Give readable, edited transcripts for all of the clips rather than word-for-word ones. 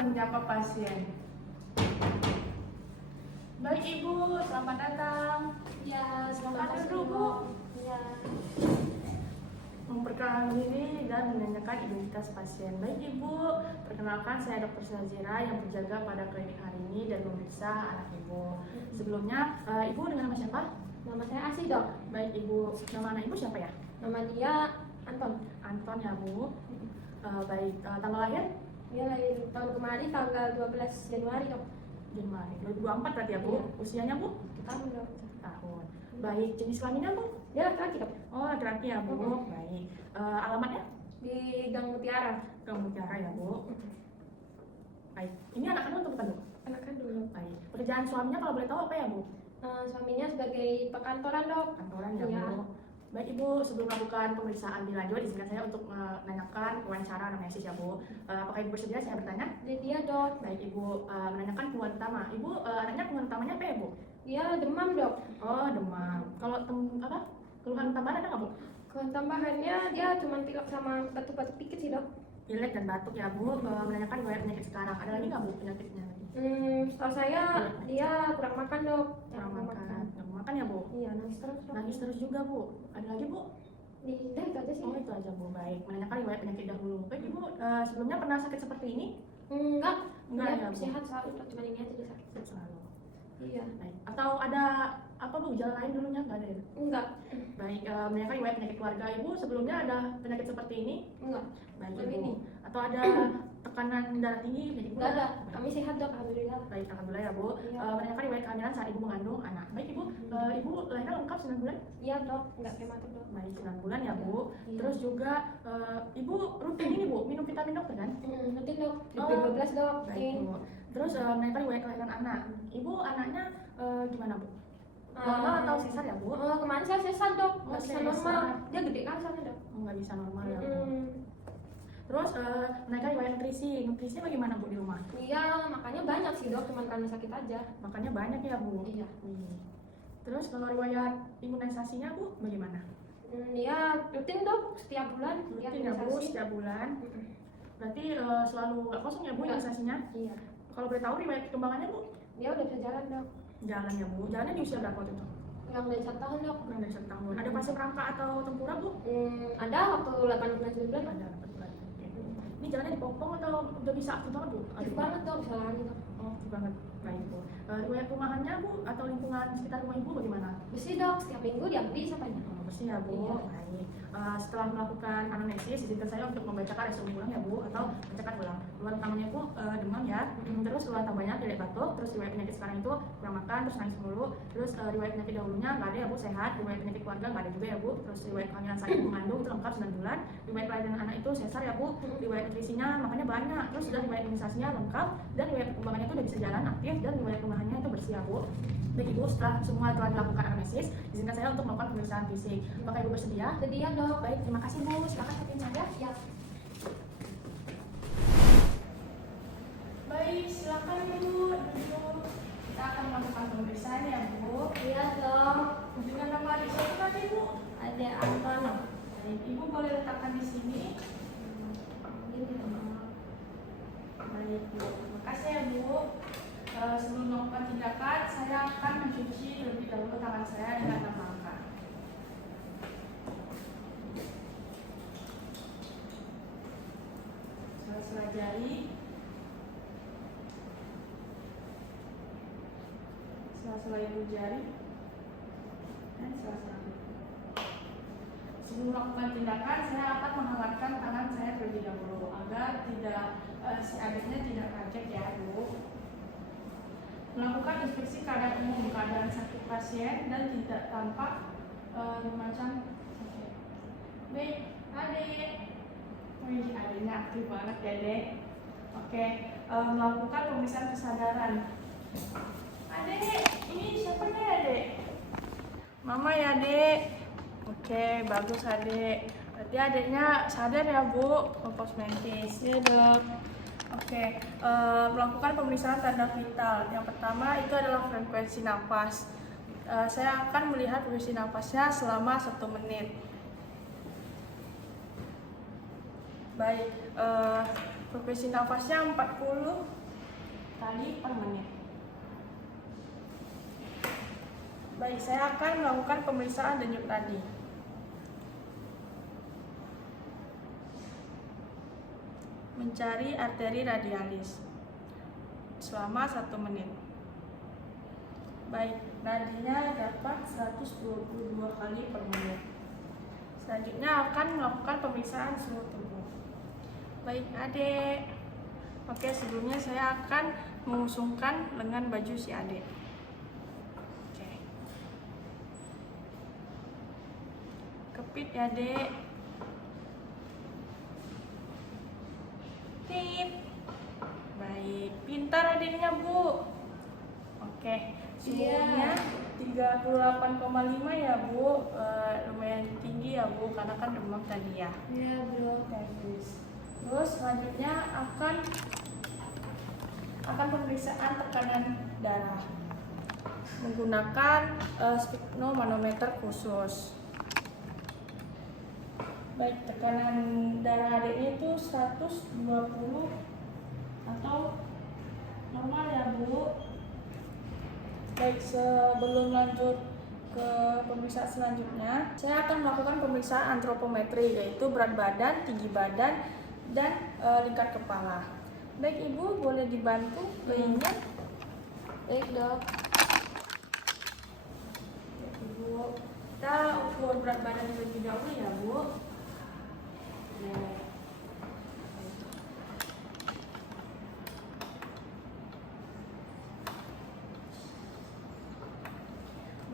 dan menyapa pasien. Baik Ibu, selamat datang. Ya, Silakan kasih, duduk, Bu. Ya. Memperkenalkan diri dan menanyakan identitas pasien. Baik Ibu, perkenalkan saya Dr. Sazira yang berjaga pada klinik hari ini dan memeriksa anak Ibu. Sebelumnya, Ibu dengan nama siapa? Nama saya Asih, Dok. Baik Ibu, nama anak Ibu siapa ya? Nama dia Anton. Anton ya Bu. Baik, tanggal lahir? Dia lahir tahun kemarin tanggal 12 Januari, Dok. Januari 2024 berarti ya Bu? Iya. Usianya Bu? Tahun, Dok. Tahun. Baik, jenis kelaminnya Bu? Dia laki-laki, Dok. Oh, laki-laki ya Bu. Baik. Alamatnya? Di Gang Mutiara. Gang Mutiara ya Bu. Baik. Ini anak kandung atau bukan Bu? Anak kandung, Dok. Baik. Pekerjaan suaminya kalau boleh tahu apa ya Bu? Suaminya sebagai perkantoran, Dok. Kantoran ya Iya. Bu. Baik Ibu, sebelum melakukan pemeriksaan lebih lanjut, izinkan saya untuk menanyakan wawancara anamnesis ya Bu. Apakah Ibu bersedia saya bertanya? Dia, Dok. Baik Ibu, menanyakan keluhan utama. Ibu, anaknya keluhan utamanya apa ya Bu? Dia demam, Dok. Oh, demam. Kalau keluhan tambahan ada nggak Bu? Tambahannya dia cuma pilek sama batuk-batuk dikit sih, Dok. Pilek dan batuk ya Bu. Menanyakan riwayat penyakit sekarang. Ada lagi nggak Bu penyakitnya? Setahu saya dia kurang makan, Dok. Kurang makan. Kurang makan ya Bu? Iya, nangis terus, Dok. Nangis terus juga Bu. Ada lagi Bu? Udah itu aja sih. Oh itu aja Bu. Baik. Menanyakan riwayat penyakit dahulu. Baik Ibu, sebelumnya pernah sakit seperti ini? Enggak. Enggak Dia ya Bu? sehat selalu, Dok. Cuma ini aja dia sakit. Sehat selalu. Iya. Baik. Atau ada apa Bu? Gejala lain dulunya? Nggak ada ya? Enggak. Baik. Menanyakan riwayat penyakit keluarga Ibu. Sebelumnya ada penyakit seperti ini? Enggak. Baik Baru Ibu. ini. Atau ada tekanan darah tinggi? Penyakit Enggak ada. Baik. Kami sehat, Dok. Alhamdulillah. Baik, alhamdulillah ya Bu. Iya. Menanyakan riwayat kehamilan saat Ibu mengandung anak. Baik Ibu, Ibu lahirnya lengkap 9 bulan? Iya, Dok. Enggak prematur, Dok. Baik, 9 bulan ya Bu. Iya. Terus juga Ibu rutin ini Bu, minum vitamin dokter kan? Rutin, Dok. Oh. B12, Dok. Baik Bu. Terus menanyakan riwayat kelahiran anak. Ibu anaknya gimana Bu? Normal atau sesar ya Bu? Kemarin saya sesar, Dok. Oh, Nggak bisa sesar. normal. Dia gede kan soalnya, Dok. Oh, nggak bisa normal ya Bu. Terus menanyakan riwayat nutrisi. Nutrisinya bagaimana Bu di rumah? Iya, makanya banyak sih, Dok. Cuman karena sakit aja. Makannya banyak ya Bu? Iya. Terus kalau riwayat imunisasinya Bu bagaimana? Iya, rutin, Dok. Setiap bulan dia Rutin ya Bu, imunisasi. setiap bulan. Berarti selalu nggak kosong ya Bu Nggak. imunisasinya? Iya. Kalau boleh tahu riwayat perkembangannya Bu? Dia udah bisa jalan, Dok. Jalan ya Bu. Jalannya di usia berapa waktu itu? Kurang dari 1 tahun, Dok. Kurang dari 1 tahun. Ada fase merangkak atau tempura Bu? Ada waktu 8 bulan 9 bulan. Ada 4 bulan. Oke. Ini jalannya dipopong atau udah bisa aktif banget Bu? Aktif banget, Dok. Bisa lari, Dok. Oh, aktif banget. Baik Bu. Riwayat rumahannya Bu atau lingkungan sekitar rumah Ibu bagaimana? Bersih, Dok. Setiap minggu dia beli sapanya. Oh, bersih ya Bu. Iya. Baik. Setelah melakukan anamnesis, izinkan saya untuk membacakan resum ulang ya Bu, atau bacakan ulang. Keluhan utamanya itu demam ya, terus keluhan tambahnya pilek batuk, terus riwayat penyakit sekarang itu kurang makan, terus nangis mulu, terus riwayat penyakit dahulunya nggak ada ya Bu, sehat, riwayat penyakit keluarga nggak ada juga ya Bu, terus riwayat kehamilan saat ibu mengandung itu lengkap 9 bulan, riwayat kelahiran anak itu sesar ya Bu, riwayat nutrisinya makanya banyak, terus sudah riwayat imunisasinya lengkap, dan riwayat perkembangannya itu udah bisa jalan aktif, dan riwayat rumahannya itu bersih ya Bu. Baik Ibu, setelah semua telah dilakukan anamnesis, izinkan saya untuk melakukan pemeriksaan fisik. Apakah Ibu bersedia? Sedia, Dok. Baik, terima kasih Bu. Silakan hakim saja. Ya. Baik, silakan Ibu duduk. Kita akan melakukan pemeriksaan ya Bu. Iya, Dok. Dengan nama adik siapa tadi Bu? Ada Anton. Baik, Ibu boleh letakkan di sini. Baik Bu, terima kasih ya Bu. Sebelum melakukan tindakan, saya akan mencuci terlebih dahulu tangan saya dengan 6 langkah. Sela-sela jari, sela-sela ibu jari, dan sela-sela kuku. Sebelum melakukan tindakan, saya akan menghangatkan tangan saya terlebih dahulu agar si adiknya tidak kaget ya Bu. Melakukan inspeksi keadaan umum, keadaan sakit pasien dan tidak tampak macam sakit. Baik, adik. Wih, adiknya aktif banget ya dek. Oke, melakukan pemeriksaan kesadaran. Adek, ini siapa nih adek? Mama ya dek. Oke, bagus adek. Berarti adiknya sadar ya Bu, kompos mentis. Iya Dok. Oke, melakukan pemeriksaan tanda vital. Yang pertama itu adalah frekuensi nafas. Saya akan melihat frekuensi nafasnya selama 1 menit. Baik, Frekuensi nafasnya 40 kali per menit. Baik, saya akan melakukan pemeriksaan denyut nadi. Mencari arteri radialis selama 1 menit. Baik, nadinya dapat 122 kali per menit. Selanjutnya akan melakukan pemeriksaan seluruh tubuh. Baik, Adik. Oke, sebelumnya saya akan mengusungkan lengan baju si Adik. Oke. Kepit ya, Dek. Tip. Baik, pintar adiknya, Bu. Oke, suhunya 38,5 ya, Bu. Lumayan tinggi ya, Bu, karena kan demam tadi ya. Iya, belum. Bagus. Terus selanjutnya akan pemeriksaan tekanan darah menggunakan sphygmomanometer khusus. Baik, tekanan darah adiknya itu 120 atau normal ya, Bu. Baik, sebelum lanjut ke pemeriksaan selanjutnya, saya akan melakukan pemeriksaan antropometri, yaitu berat badan, tinggi badan, dan lingkar kepala. Baik, Ibu boleh dibantu bayinya. Baik, Dok. Baik, Ibu, kita ukur berat badan terlebih dahulu ya, Bu.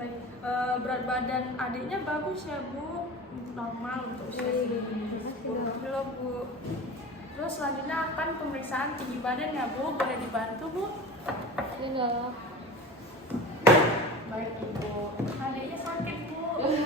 Baik, berat badan adiknya bagus ya, Bu, normal untuk usia segini. Dulu, Bu. Terus selanjutnya akan pemeriksaan tinggi badan ya, Bu, boleh dibantu, Bu. Ini, Dok. Baik, Ibu. Adiknya sakit, Bu.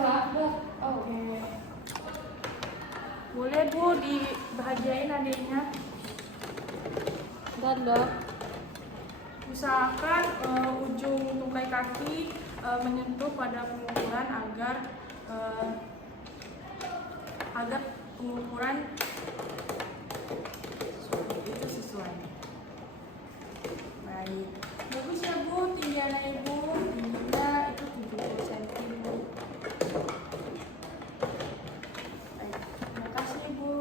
Maaf, Dok. Oke. Boleh, Bu, dibahagiain adiknya. Dan, Dok. Usahakan ujung tungkai kaki menyentuh pada pengukuran agar pengukuran itu sesuai. Baik, bagus ya, Bu, tinggi anak Ibu, tingginya itu 70 cm, Bu. Baik, terima kasih, Bu.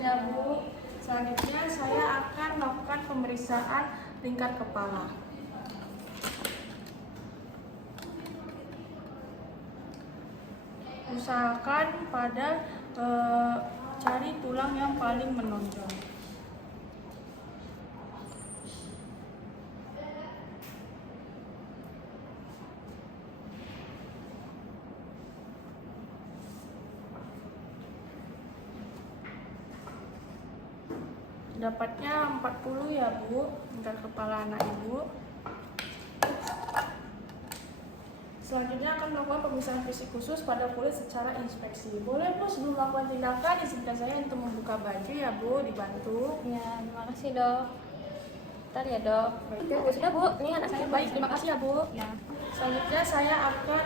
Ya, Bu. Selanjutnya saya akan melakukan pemeriksaan lingkar kepala. Usahakan pada cari tulang yang paling menonjol. Dapatnya 40 ya, Bu, lingkar kepala anak Ibu. Selanjutnya akan melakukan pemeriksaan fisik khusus pada kulit secara inspeksi. Boleh, Bu, sebelum melakukan tindakan izinkan saya untuk membuka baju ya, Bu, dibantu. Ya, terima kasih, Dok. Bentar ya, Dok. Oke, sudah, Bu. Ini anak saya. Baik, terima kasih ya, Bu. Ya. Selanjutnya saya akan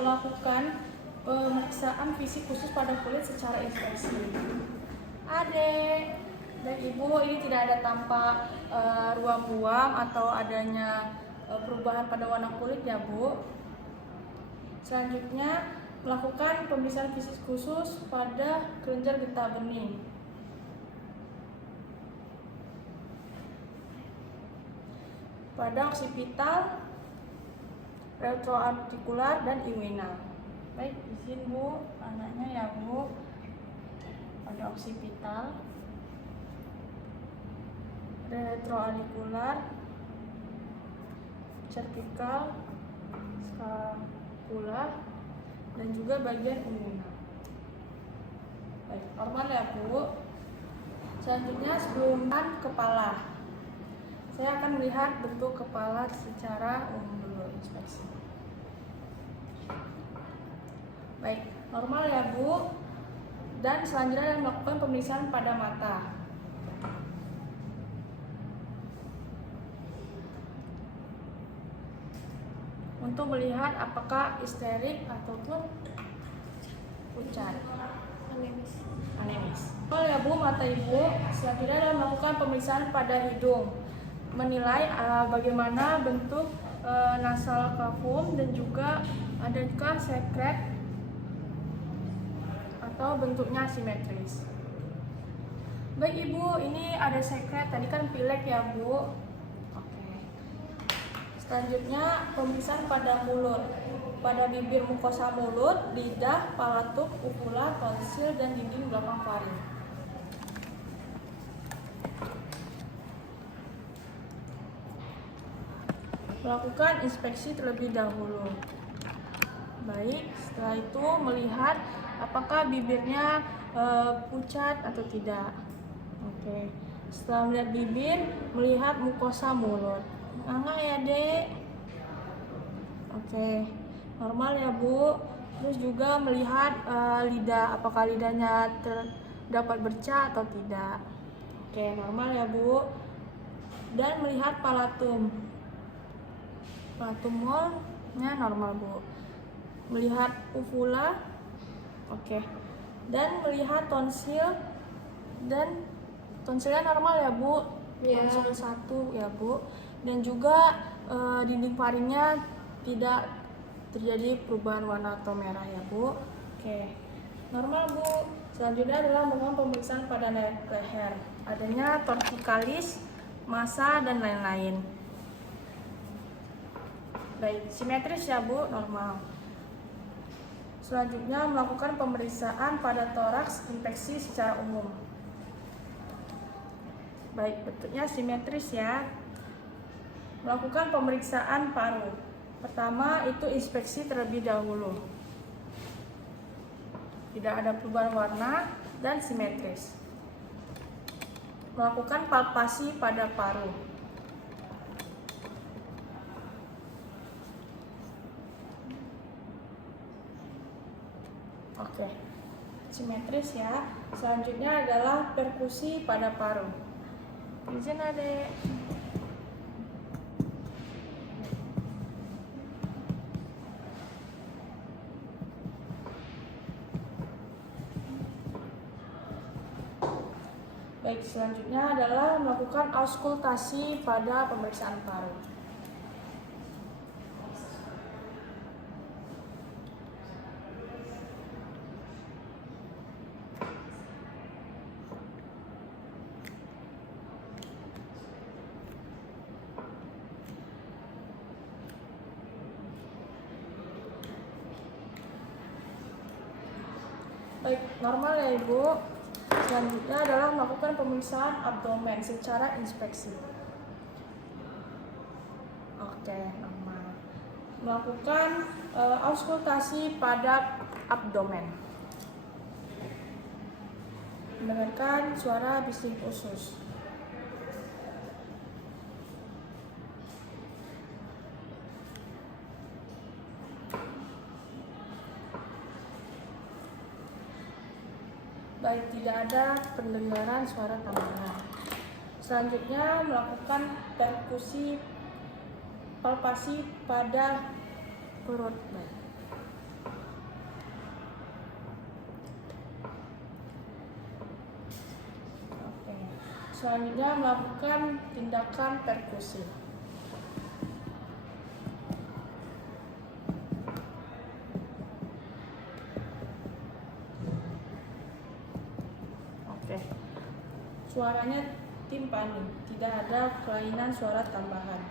melakukan pemeriksaan fisik khusus pada kulit secara inspeksi. Adek dan Ibu, ini tidak ada tampak ruam buam atau adanya perubahan pada warna kulit ya, Bu. Selanjutnya melakukan pemeriksaan fisik khusus pada kelenjar getah bening. Pada oksipital, retroartikular, dan inguinal. Baik, izin, Bu, anaknya ya, Bu. Pada oksipital, retroaurikular, cervical, scapula, dan juga bagian inguinal. Baik, normal ya, Bu. Selanjutnya sebelum kepala, saya akan melihat bentuk kepala secara umum dulu, inspeksi. Baik, normal ya, Bu. Dan selanjutnya melakukan pemeriksaan pada mata. Untuk melihat apakah histerik ataupun pucat. Anemis. Oh ya Bu, mata Ibu selanjutnya adalah melakukan pemeriksaan pada hidung, menilai bagaimana bentuk nasal kafum dan juga adakah sekret atau bentuknya simetris. Baik Ibu, ini ada sekret, tadi kan pilek ya Bu. Oke. Selanjutnya pemeriksaan pada mulut, pada bibir, mukosa mulut, lidah, palatuk, uvula, tonsil, dan dinding belakang faring. Melakukan inspeksi terlebih dahulu. Baik, setelah itu melihat apakah bibirnya pucat atau tidak. Oke. Setelah melihat bibir, melihat mukosa mulut. Enggak ya, Dek? Oke. Normal ya, Bu. Terus juga melihat lidah, apakah lidahnya dapat bercak atau tidak. Oke, normal ya, Bu. Dan melihat palatum. Palatum molnya normal, Bu. Melihat uvula, oke. Dan melihat tonsil, dan tonsilnya normal ya Bu. Tonsil 1 ya Bu. Dan juga dinding faringnya tidak terjadi perubahan warna atau merah ya Bu. Oke, normal Bu. Selanjutnya adalah melakukan pemeriksaan pada leher, adanya tortikalis, massa, dan lain-lain. Baik, simetris ya Bu, normal. Selanjutnya melakukan pemeriksaan pada toraks, infeksi secara umum. Baik, bentuknya simetris ya. Melakukan pemeriksaan paru. Pertama itu inspeksi terlebih dahulu. Tidak ada perubahan warna dan simetris. Melakukan palpasi pada paru. Oke, simetris ya. Selanjutnya adalah perkusi pada paru. Izin Adek. Baik, selanjutnya adalah melakukan auskultasi pada pemeriksaan paru. Baik, normal ya Ibu. Selanjutnya adalah melakukan pemeriksaan abdomen secara inspeksi. Oke, normal. Melakukan auskultasi pada abdomen. Mendengarkan suara bising usus. Baik, tidak ada pendengaran suara tambahan. Selanjutnya melakukan perkusi palpasi pada perut. Baik. Oke. Selanjutnya melakukan tindakan perkusi. Suaranya timpani, tidak ada kelainan suara tambahan.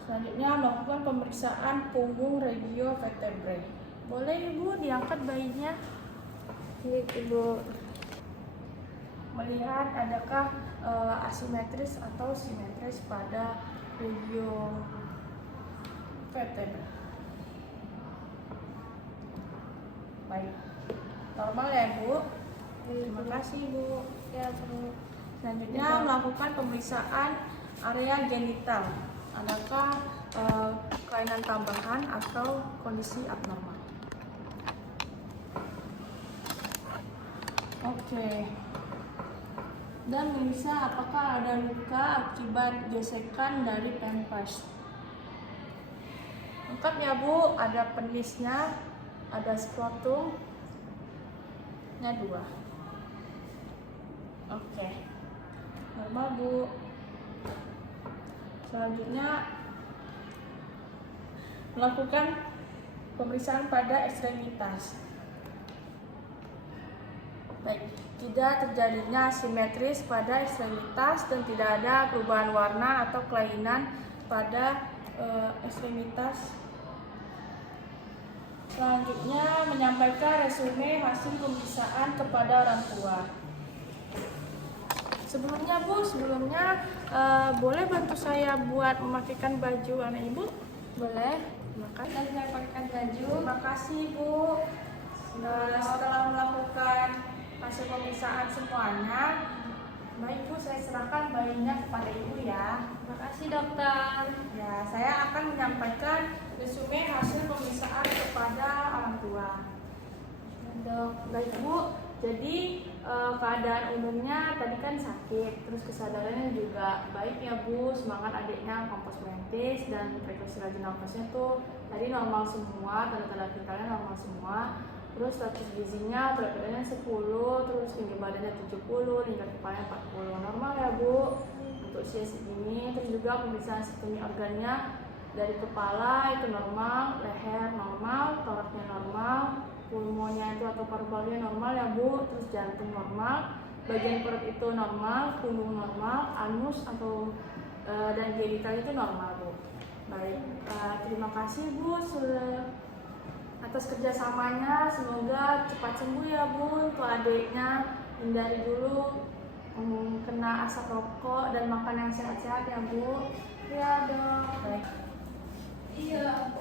Selanjutnya melakukan pemeriksaan punggung regio vertebrae. Boleh Ibu diangkat bayinya? Ibu. Melihat adakah asimetris atau simetris pada regio vertebrae. Baik, normal ya Bu. Terima kasih Bu. Ya Bu. Selanjutnya melakukan pemeriksaan area genital. Adakah kelainan tambahan atau kondisi abnormal? Oke. Dan memeriksa apakah ada luka akibat gesekan dari pampers. Lengkap ya Bu, ada penisnya, ada skrotum, nya 2. Oke, normal Bu. Selanjutnya melakukan pemeriksaan pada ekstremitas. Baik, tidak terjadinya asimetris pada ekstremitas dan tidak ada perubahan warna atau kelainan pada ekstremitas. Selanjutnya menyampaikan resume hasil pemeriksaan kepada orang tua. Sebelumnya Bu, boleh bantu saya buat memakaikan baju anak Ibu? Boleh. Terima kasih. Kita bisa pakaikan baju. Terima kasih Bu. Setelah melakukan hasil pemeriksaan semuanya, baik Bu, saya serahkan bayinya kepada Ibu ya. Terima kasih dokter. Ya, saya akan menyampaikan resume hasil pemeriksaan kepada orang tua. Dok. Baik Bu, jadi keadaan umumnya tadi kan sakit, terus kesadarannya juga baik ya Bu. Semangat adiknya kompos mentis dan frekuensi rajin nafasnya tuh tadi normal semua, tanda-tanda vitalnya normal semua. Terus status gizinya berat badannya 10, terus tinggi badannya 70, tingkat kepalanya 40. Normal ya Bu untuk usia segini. Terus juga pemeriksaan sistem organnya dari kepala itu normal, leher normal, toraknya normal, pulmonya itu atau paru-parunya normal ya Bu, terus jantung normal, bagian perut itu normal, punggung normal, anus atau dan genital itu normal Bu. Baik, terima kasih Bu atas kerjasamanya, semoga cepat sembuh ya Bu. Untuk adiknya hindari dulu kena asap rokok dan makan yang sehat-sehat ya Bu. Iya Dok. Baik. Iya.